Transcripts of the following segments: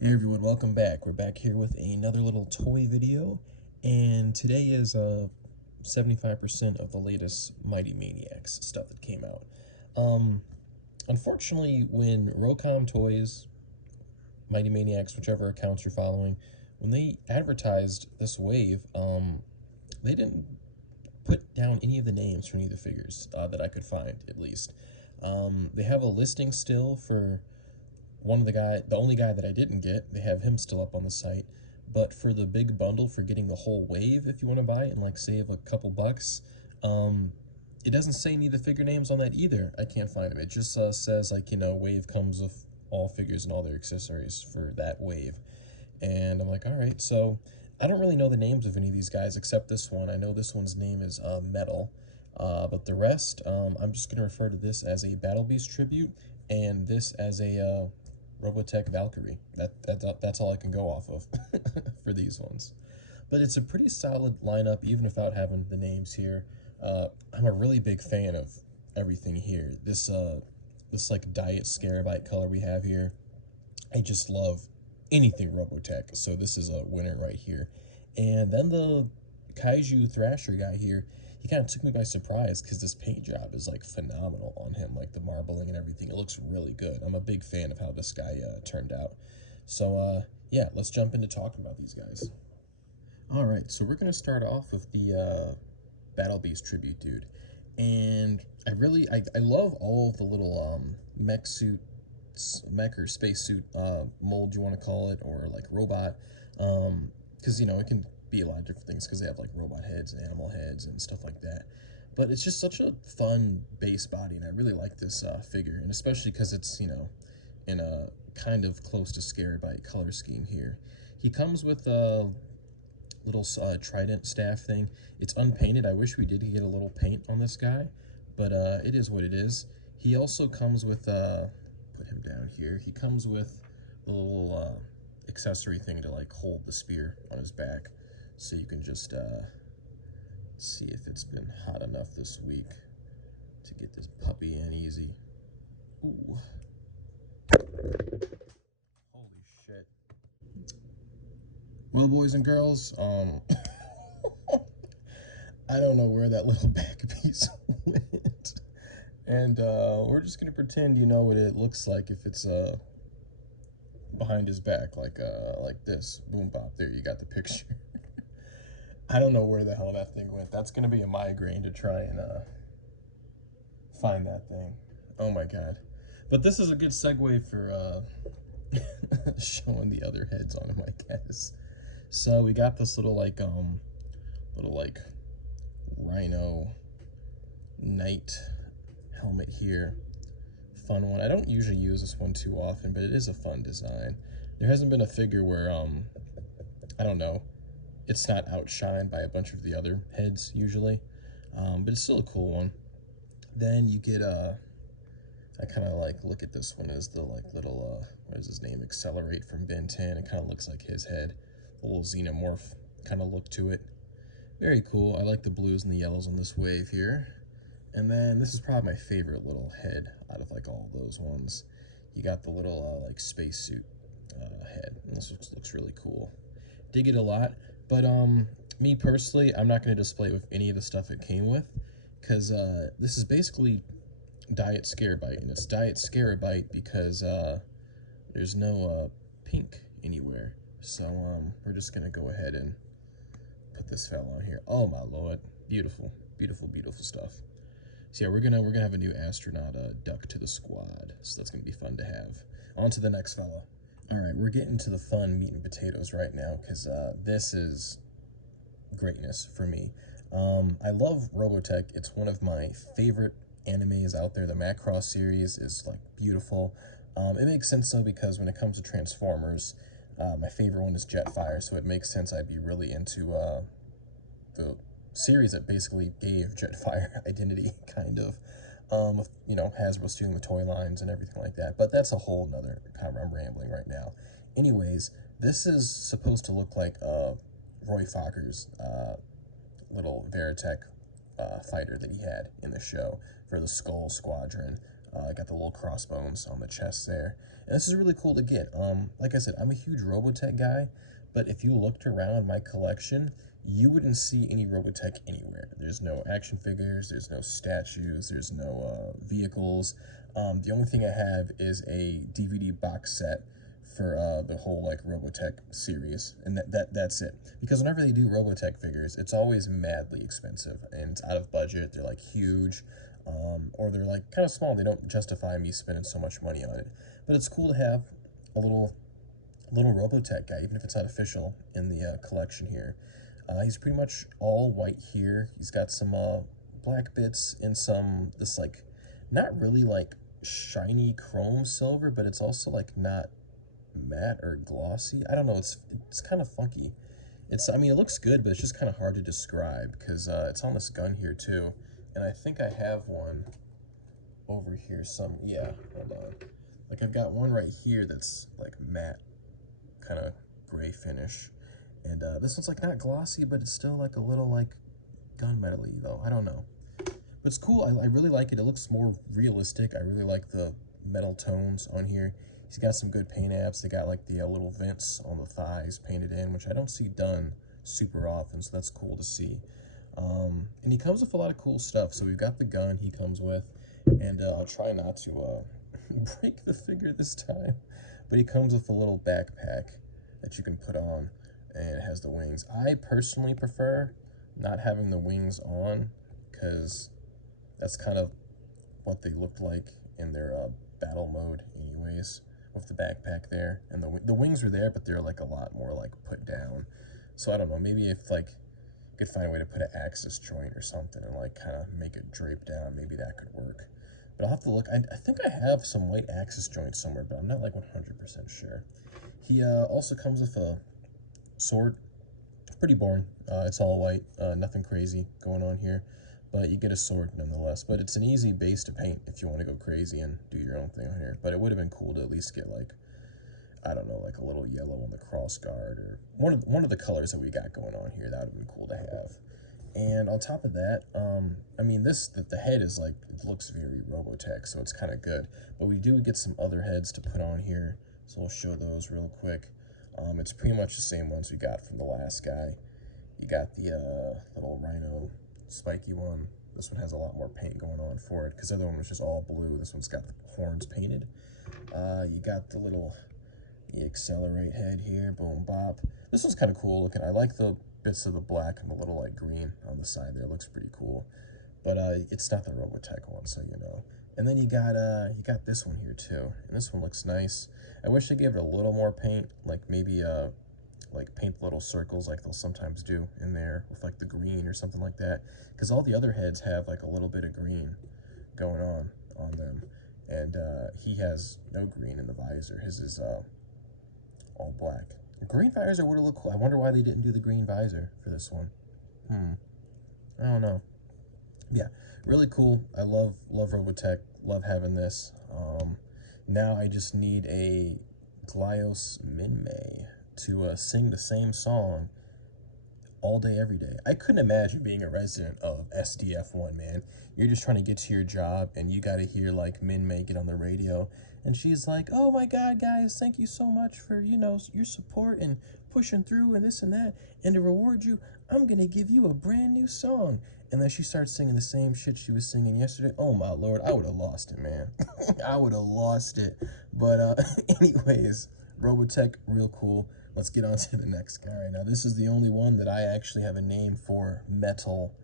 Hey everyone, welcome back. We're back here with another little toy video, and today is 75% of the latest Mighty Maniax stuff that came out. Um, Unfortunately, when Rocom Toys, Mighty Maniax, whichever accounts you're following, when they advertised this wave, they didn't put down any of the names for any of the figures that I could find, at least. They have a listing still for the only guy that I didn't get, they have him still up on the site. But for the big bundle for getting the whole wave, if you want to buy it and like save a couple bucks, it doesn't say any of the figure names on that either. I can't find them. It just says like, wave comes with all figures and all their accessories for that wave. And I'm like, all right. So I don't really know the names of any of these guys except this one. I know this one's name is Metal. But the rest, I'm just going to refer to this as a Battle Beast tribute and this as a Robotech Valkyrie. That's all I can go off of for these ones. But it's a pretty solid lineup, even without having the names here. I'm a really big fan of everything here. This like Diet Scarabite color we have here, I just love anything Robotech, so this is a winner right here. And then the Kaiju Thrasher guy here, he kind of took me by surprise because this paint job is like phenomenal on him, like the marbling and everything. It looks really good. I'm a big fan of how this guy turned out. So yeah, let's jump into talking about these guys. All right, so we're gonna start off with the Battle Beast tribute dude, and I love all of the little mech or spacesuit mold you want to call it, or like robot, because it can be a lot of different things because they have like robot heads and animal heads and stuff like that. But it's just such a fun base body, and I really like this figure, and especially because it's in a kind of close to Scarabite color scheme here. He comes with a little trident staff thing. It's unpainted. I wish we did get a little paint on this guy, but it is what it is. He also comes with put him down here. He comes with the little accessory thing to like hold the spear on his back, so you can just see if it's been hot enough this week to get this puppy in easy. Ooh, holy shit. Well, boys and girls, I don't know where that little back piece went. And we're just gonna pretend you know what it looks like if it's behind his back, like this. Boom bop. There, you got the picture. I don't know where the hell that thing went. That's gonna be a migraine to try and find that thing. Oh my god. But this is a good segue for showing the other heads on him, I guess. So we got this little like rhino knight helmet here. Fun one. I don't usually use this one too often, but it is a fun design. There hasn't been a figure where I don't know, it's not outshined by a bunch of the other heads usually, but it's still a cool one. Then you get I kind of like look at this one as the like little what is his name, Accelerate from Ben 10. It kind of looks like his head, a little xenomorph kind of look to it. Very cool. I like the blues and the yellows on this wave here. And then this is probably my favorite little head out of like all those ones. You got the little like spacesuit head, and this looks really cool. Dig it a lot, but me personally, I'm not going to display it with any of the stuff it came with, because this is basically Diet Scarabite, and it's Diet Scarabite because there's no pink anywhere. So we're just gonna go ahead and put this fella on here. Oh my lord, beautiful, beautiful, beautiful stuff. So yeah, we're gonna have a new astronaut duck to the squad, so that's gonna be fun to have. On to the next fella. All right, we're getting to the fun meat and potatoes right now, because this is greatness for me. I love Robotech. It's one of my favorite animes out there. The Macross series is like beautiful. It makes sense though, because when it comes to Transformers, my favorite one is Jetfire, so it makes sense I'd be really into the series that basically gave Jetfire identity, kind of. With Hasbro stealing the toy lines and everything like that. But that's a whole nother kind of, I'm rambling right now. Anyways, this is supposed to look like Roy Fokker's little Veritech fighter that he had in the show for the Skull Squadron. I got the little crossbones on the chest there. And this is really cool to get. Like I said, I'm a huge Robotech guy, but if you looked around my collection, you wouldn't see any Robotech anywhere. There's no action figures, there's no statues, there's no vehicles. The only thing I have is a DVD box set for the whole like Robotech series, and that's it. Because whenever they do Robotech figures, it's always madly expensive and it's out of budget. They're like huge, or they're like kind of small. They don't justify me spending so much money on it. But it's cool to have a little Robotech guy, even if it's not official, in the collection here. He's pretty much all white here. He's got some black bits and this like, not really like shiny chrome silver, but it's also like not matte or glossy. I don't know, it's kind of funky. I mean, it looks good, but it's just kind of hard to describe because it's on this gun here too. And I think I have one over here yeah, hold on. Like I've got one right here that's like matte, kind of gray finish. And this one's like not glossy, but it's still like a little like gunmetal-y though. I don't know. But it's cool. I really like it. It looks more realistic. I really like the metal tones on here. He's got some good paint apps. They got like the little vents on the thighs painted in, which I don't see done super often, so that's cool to see. And he comes with a lot of cool stuff. So we've got the gun he comes with, and I'll try not to break the figure this time. But he comes with a little backpack that you can put on, and it has the wings. I personally prefer not having the wings on because that's kind of what they looked like in their battle mode anyways, with the backpack there. And the wings were there, but they're like a lot more like put down. So I don't know, maybe if like you could find a way to put an axis joint or something and like kind of make it drape down, maybe that could work. But I'll have to look. I think I have some white axis joints somewhere, but I'm not like 100% sure. He also comes with a sword. Pretty boring. It's all white, nothing crazy going on here, but you get a sword nonetheless. But it's an easy base to paint if you want to go crazy and do your own thing on here. But it would have been cool to at least get like, I don't know, like a little yellow on the cross guard, or one of the colors that we got going on here. That would have been cool to have. And on top of that, I mean, the head is like, it looks very Robotech, so it's kind of good. But we do get some other heads to put on here, so we'll show those real quick. It's pretty much the same ones we got from the last guy. You got the little rhino spiky one. This one has a lot more paint going on for it because the other one was just all blue. This one's got the horns painted. You got the accelerate head here, boom bop. This one's kind of cool looking. I like the bits of the black and the little like green on the side there. It looks pretty cool. But it's not the Robotech one, so you know. And then you got this one here too, and this one looks nice. I wish they gave it a little more paint, like maybe like paint little circles like they'll sometimes do in there with like the green or something like that. Because all the other heads have like a little bit of green going on them, and he has no green in the visor. His is all black. Green visor would have looked cool. I wonder why they didn't do the green visor for this one. I don't know. Yeah, really cool. I love Robotech. Love having this. Now I just need a Glios Minmay to sing the same song all day, every day. I couldn't imagine being a resident of SDF1, man. You're just trying to get to your job, and you got to hear like Minmay get on the radio, and she's like, "Oh my God, guys, thank you so much for, you know, your support and pushing through and this and that. And to reward you, I'm gonna give you a brand new song." And then she starts singing the same shit she was singing yesterday. Oh my Lord, I would have lost it, man. I would have lost it. But anyways, Robotech, real cool. Let's get on to the next guy right now. This is the only one that I actually have a name for metal.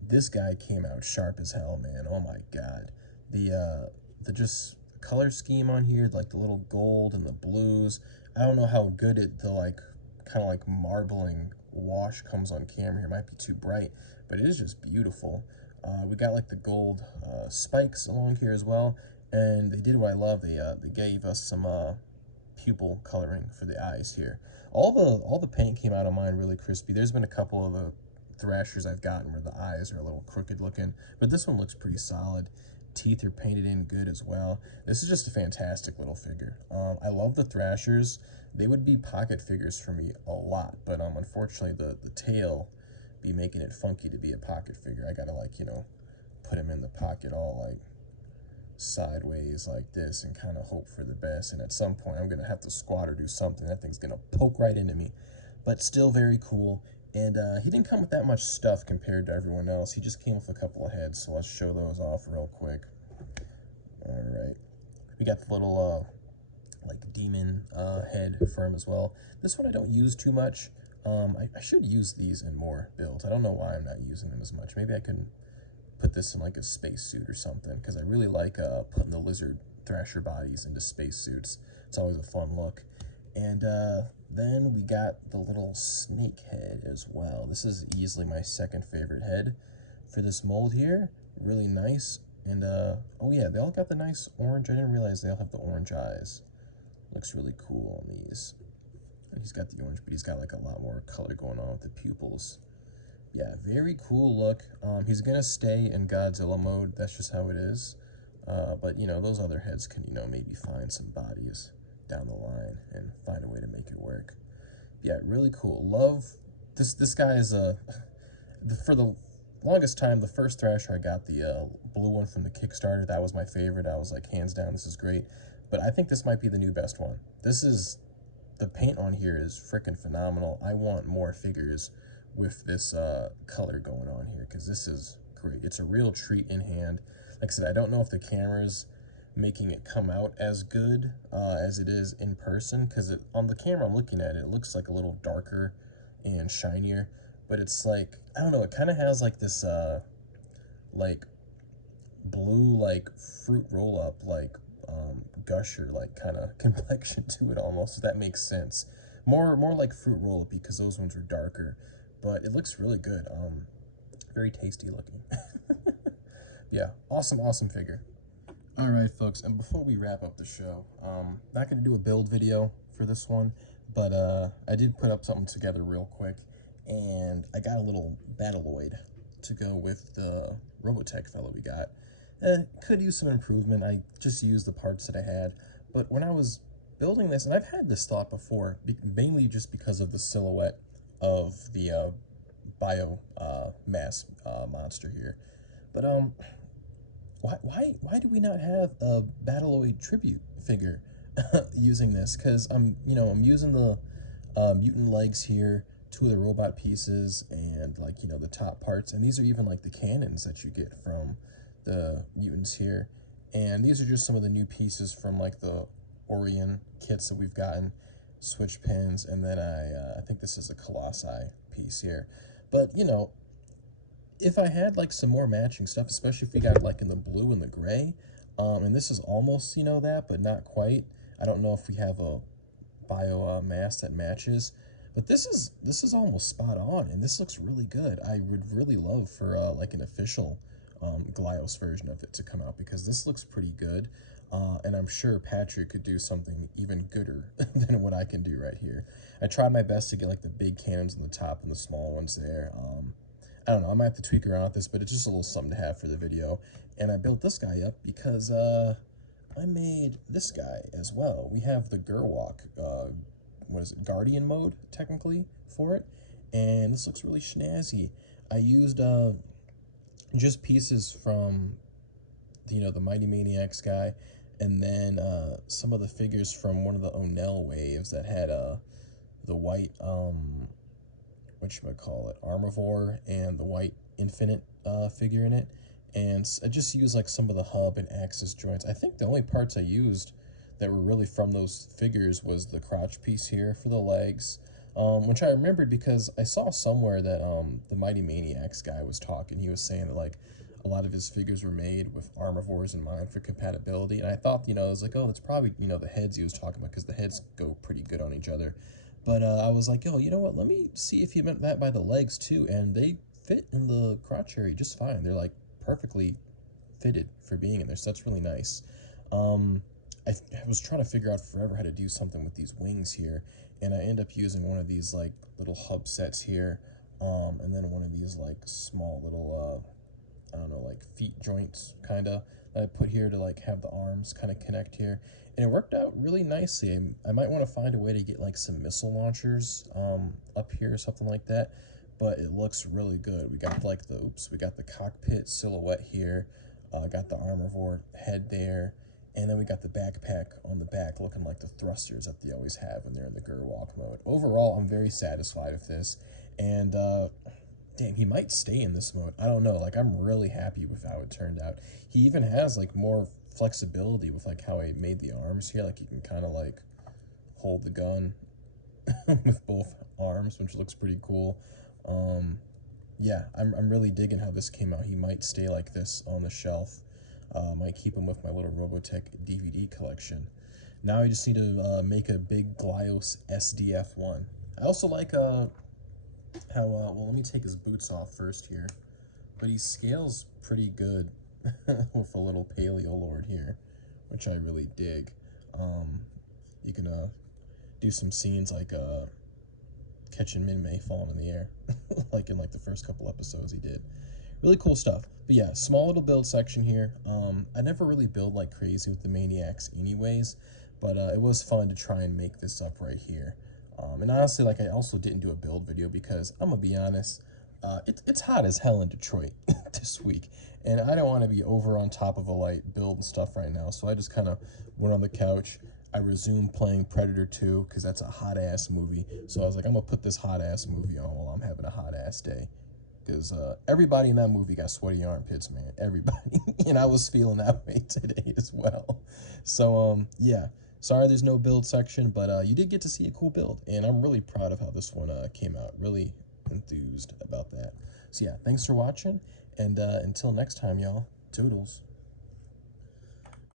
This guy came out sharp as hell, man. Oh my God. The just color scheme on here, like the little gold and the blues. I don't know how good the like kind of like marbling wash comes on camera here. It might be too bright, but it is just beautiful. We got like the gold spikes along here as well, and they did what I love. They gave us some pupil coloring for the eyes here. All the paint came out of mine really crispy. There's been a couple of the Thrashers I've gotten where the eyes are a little crooked looking, but this one looks pretty solid. Teeth are painted in good as well. This is just a fantastic little figure. I love the Thrashers. They would be pocket figures for me a lot, but unfortunately the tail be making it funky to be a pocket figure. I gotta like, you know, put him in the pocket all like sideways like this and kind of hope for the best. And at some point, I'm going to have to squat or do something. That thing's going to poke right into me. But still very cool. And he didn't come with that much stuff compared to everyone else. He just came with a couple of heads. So let's show those off real quick. All right. We got the little like demon head for him as well. This one I don't use too much. I should use these in more builds. I don't know why I'm not using them as much. Maybe I can put this in like a spacesuit or something, because I really like putting the lizard thrasher bodies into spacesuits. It's always a fun look. And then we got the little snake head as well. This is easily my second favorite head for this mold here. Really nice. And oh yeah, they all got the nice orange. I didn't realize they all have the orange eyes. Looks really cool on these. And he's got the orange, but he's got like a lot more color going on with the pupils. Yeah, very cool look. He's gonna stay in Godzilla mode. That's just how it is. But you know, those other heads can, you know, maybe find some bodies down the line and find a way to make it work. Yeah, really cool. Love this. This guy is for the longest time, the first Thrasher I got, the blue one from the Kickstarter, that was my favorite. I was like, hands down, this is great. But I think this might be the new best one. This is, the paint on here is freaking phenomenal. I want more figures with this color going on here, because this is great. It's a real treat in hand. Like I said, I don't know if the camera's making it come out as good as it is in person, because on the camera I'm looking at it, it looks like a little darker and shinier, but it's like, I don't know, it kind of has like this like blue, like fruit roll up, like gusher, like kind of complexion to it almost, if that makes sense. More like fruit roll up, because those ones are darker, but it looks really good. Very tasty looking. Yeah, awesome figure. All right, folks, and before we wrap up the show, not gonna do a build video for this one, but I did put up something together real quick, and I got a little Battloid to go with the Robotech fellow we got. Could use some improvement. I just used the parts that I had, but when I was building this, and I've had this thought before, mainly just because of the silhouette of the bio mass monster here, but why do we not have a Battloid tribute figure using this? Because I'm using the mutant legs here, 2 of the robot pieces, and like, you know, the top parts, and these are even like the cannons that you get from the mutants here, and these are just some of the new pieces from like the Orion kits that we've gotten, switch pins, and then I think this is a Colossi piece here. But you know, if I had like some more matching stuff, especially if we got like in the blue and the gray, and this is almost, you know, that, but not quite. I don't know if we have a bio mask that matches, but this is almost spot on, and this looks really good. I would really love for like an official Glios version of it to come out, because this looks pretty good, and I'm sure Patrick could do something even gooder than what I can do right here. I tried my best to get like the big cannons on the top and the small ones there. I don't know, I might have to tweak around with this, but it's just a little something to have for the video. And I built this guy up because I made this guy as well. We have the Gerwalk, what is it, Guardian mode, technically, for it. And this looks really snazzy. I used just pieces from, you know, the Mighty Maniax guy, and then some of the figures from one of the O'Neill waves that had the white, whatchamacallit, Armivore, and the white Infinite figure in it. And I just used like some of the hub and axis joints. I think the only parts I used that were really from those figures was the crotch piece here for the legs, which I remembered because I saw somewhere that the Mighty Maniax guy was talking. He was saying that like a lot of his figures were made with Armivores in mind for compatibility, and I thought, you know, I was like, oh, that's probably, you know, the heads he was talking about, because the heads go pretty good on each other. But I was like, oh, you know what, let me see if he meant that by the legs too, and they fit in the crotch area just fine. They're like perfectly fitted for being in there, so that's really nice. I was trying to figure out forever how to do something with these wings here, and I end up using one of these like little hub sets here, and then one of these like small little I don't know, like feet joints kind of that I put here to like have the arms kind of connect here, and it worked out really nicely. I might want to find a way to get like some missile launchers up here or something like that, but it looks really good. We got like the we got the cockpit silhouette here. Got the Armorvore head there. And then we got the backpack on the back looking like the thrusters that they always have when they're in the Gerwalk mode. Overall, I'm very satisfied with this. And damn, he might stay in this mode. I don't know. Like, I'm really happy with how it turned out. He even has like more flexibility with like how I made the arms here. Like, you can kind of like hold the gun with both arms, which looks pretty cool. Yeah, I'm really digging how this came out. He might stay like this on the shelf. Might keep him with my little Robotech DVD collection. Now I just need to make a big Glyos SDF1. I also like how, well, let me take his boots off first here. But he scales pretty good with a little Paleo Lord here, which I really dig. You can do some scenes like catching Min-Mei falling in the air, like in like the first couple episodes he did. Really cool stuff. But yeah, small little build section here. I never really build like crazy with the Maniacs anyways, but it was fun to try and make this up right here. And honestly, like, I also didn't do a build video because I'm gonna be honest, it's hot as hell in Detroit this week, and I don't want to be over on top of a light build and stuff right now. So I just kind of went on the couch. I resumed playing Predator 2 because that's a hot ass movie. So I was like, I'm gonna put this hot ass movie on while I'm having a hot ass day. Because everybody in that movie got sweaty armpits, man. Everybody. And I was feeling that way today as well. So, yeah. Sorry there's no build section, but you did get to see a cool build. And I'm really proud of how this one came out. Really enthused about that. So, yeah, thanks for watching. And until next time, y'all, toodles.